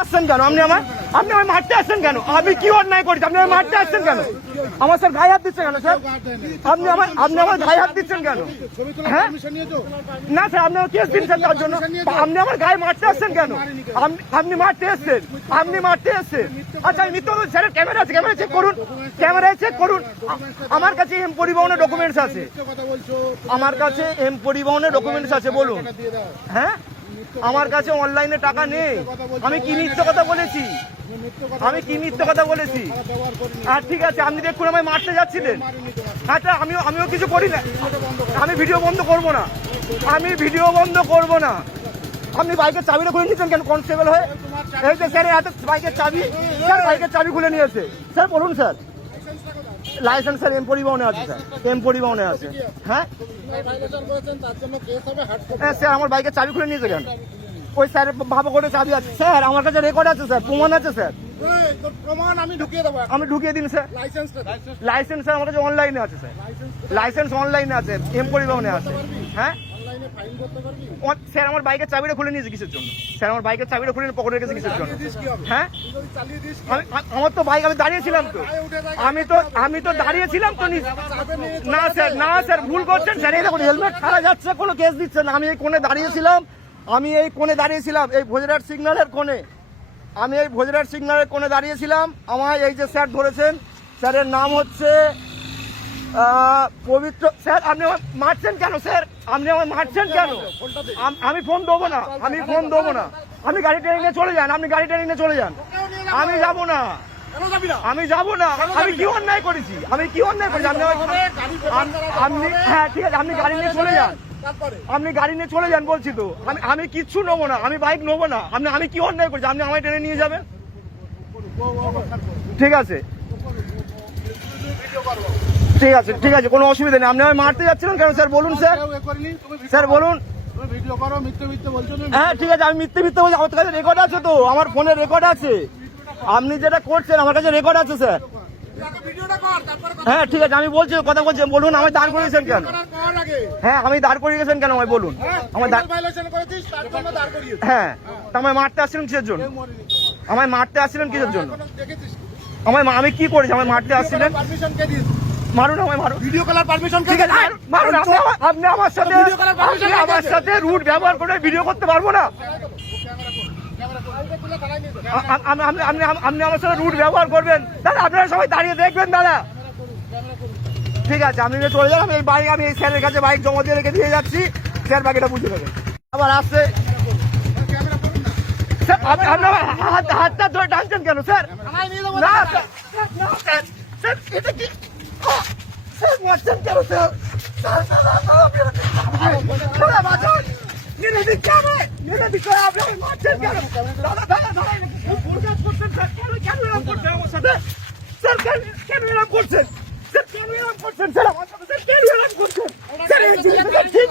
আসছেন কেন? আপনি আমার মারতে আসছেন কেন? আমি কি অন্যায় করেছি? আপনি আমার মারতে আসছেন কেন? আমার স্যার গায়ে হাত দিচ্ছেন কেন স্যার? আপনি আমার গায়ে হাত দিচ্ছেন কেন? হ্যাঁ না স্যার, আপনি কেস দিচ্ছেন তার জন্য। আপনি আমার গায়ে মারতে আসছেন কেন? আপনি মারতে এসছেন, আপনি মারতে এসছেন। আচ্ছা আমি মিথ্যা বলছি, স্যারের ক্যামেরা আছে, ক্যামেরা চেক করুন, ক্যামেরায় চেক করুন। আমার কাছে এম পরিবহনের ডকুমেন্টস আছে, আমার কাছে এম পরিবহনের ডকুমেন্টস আছে, বলুন। হ্যাঁ আমার কাছে অনলাইনে টাকা নেই। আমি কি মিথ্যে কথা বলেছি? আমি কি মিথ্যে কথা বলেছি? আর ঠিক আছে, আপনি দেখুন আমায় মারতে যাচ্ছিলেন। আচ্ছা আমিও কিছু করি না, আমি ভিডিও বন্ধ করব না, আমি ভিডিও বন্ধ করব না। আপনি বাইকের চাবিটা খুলে নিয়েছেন কেন কনস্টেবল হয়ে? এই যে স্যারের হাতে বাইকের চাবি, স্যার বাইকের চাবি খুলে নিয়েছে। স্যার বলুন স্যার, লাইসেন্স স্যার এম পরিবহনে আছে, স্যার এম পরিবহনে আছে। হ্যাঁ স্যার আমার বাইকের চাবি খুলে নিয়েছে কেন? ওই স্যার ভালো করে চাবি আছে স্যার, আমার কাছে রেকর্ড আছে স্যার, প্রমাণ আছে স্যার। আমি ঢুকিয়ে দিন স্যার। লাইসেন্স স্যার আমার কাছে অনলাইনে আছে স্যার, লাইসেন্স অনলাইনে আছে, এম পরিবহনে আছে। হ্যাঁ স্যার আমার বাইকের চাবিটা খুলে নিয়েছে কিসের জন্য? স্যার আমার বাইকের চাবিটা খুলে পকেটে রেখেছে কিসের জন্য? হ্যাঁ আমার তো বাইক, আমি দাঁড়িয়েছিলাম তো, আমি তো দাঁড়িয়েছিলাম তো। না স্যার, না স্যার ভুল করছেন স্যার। এই দেখুন হেলমেট ছাড়া যাচ্ছে, কোনো কেস দিচ্ছে না। আমি এই কোণে দাঁড়িয়েছিলাম, এই ভোজরাট সিগন্যালের কোণে, আমি এই ভোজরাট সিগন্যালের কোণে দাঁড়িয়েছিলাম। আমায় এই যে স্যার ধরেছেন, স্যারের নাম হচ্ছে পবিত্র। স্যার আপনি আমার মারছেন কেন? স্যার আপনি আমার মারছেন কেন? আমি ফোন দেবো না, আমি ফোন দেবো না। আপনি গাড়ি ট্রেনিং নিয়ে চলে যান, আপনি গাড়ি ট্রেনিং নিয়ে চলে যান। আমি যাবো না, আমি যাবো না। আমি কি অন্যায় করেছি? আমি কি অন্যায় করেছি? আপনি হ্যাঁ ঠিক আছে, আপনি গাড়ি নিয়ে চলে যান, আপনি গাড়ি নিয়ে চলে যান বলছি তো। আমি কিচ্ছু নেবো না, আমি বাইক নেবো না। আমি কি অন্যায় করেছি? আপনি আমায় ট্রেনে নিয়ে যাবেন, ঠিক আছে ঠিক আছে ঠিক আছে, কোনো অসুবিধা নেই। আপনি আমায় মারতে যাচ্ছিলেন কেন স্যার? বলুন স্যার, স্যার বলুন। হ্যাঁ ঠিক আছে, আমি মিথ্যে বলছি। আমার কাছে রেকর্ড আছে তো, আমার ফোনে রেকর্ড আছে। আপনি যেটা করছেন আমার কাছে রেকর্ড আছে স্যার। হ্যাঁ ঠিক আছে, আমি বলছি, কথা বলছি, বলুন আমায় দাঁড় করিয়েছেন কেন? হ্যাঁ আমি দাঁড় করিয়ে গেছেন কেন আমায় বলুন। হ্যাঁ আমায় মারতে আসছিলেন কিসের জন্য? আমায় মারতে আসছিলেন কিসের জন্য? আমি কি করেছি? আমায় মারতে আসছিলেন? মারুন আমায়, মারুন। ভিডিও কলার পারমিশন ঠিক আছে, মারুন। আপনি আমার সাথে রুট ব্যবহার করে ভিডিও করতে পারবো না। আপনি আমার সাথে রুট ব্যবহার করবেন দাদা? আপনারা সবাই দাঁড়িয়ে দেখবেন দাদা। ঠিক আছে আপনি চলে যান। আমি এই বাইক, আমি এই স্যারের কাছে বাইক জমা দিয়ে রেখে দিয়ে যাচ্ছি। স্যার বাকিটা বুঝে নেবেন। আবার আসছে আপনার হাতটা ধরে টানছেন কেন স্যার? না স্যার, এটা কি স্যার মারছেন কেন স্যার? মারছেন কেন দাদা? কেন এরকম করছেন আমার সাথে? স্যার কেন এরকম করছেন? স্যার কেন এরকম করছেন? স্যার আমার সাথে কেন এরকম করছেন? স্যার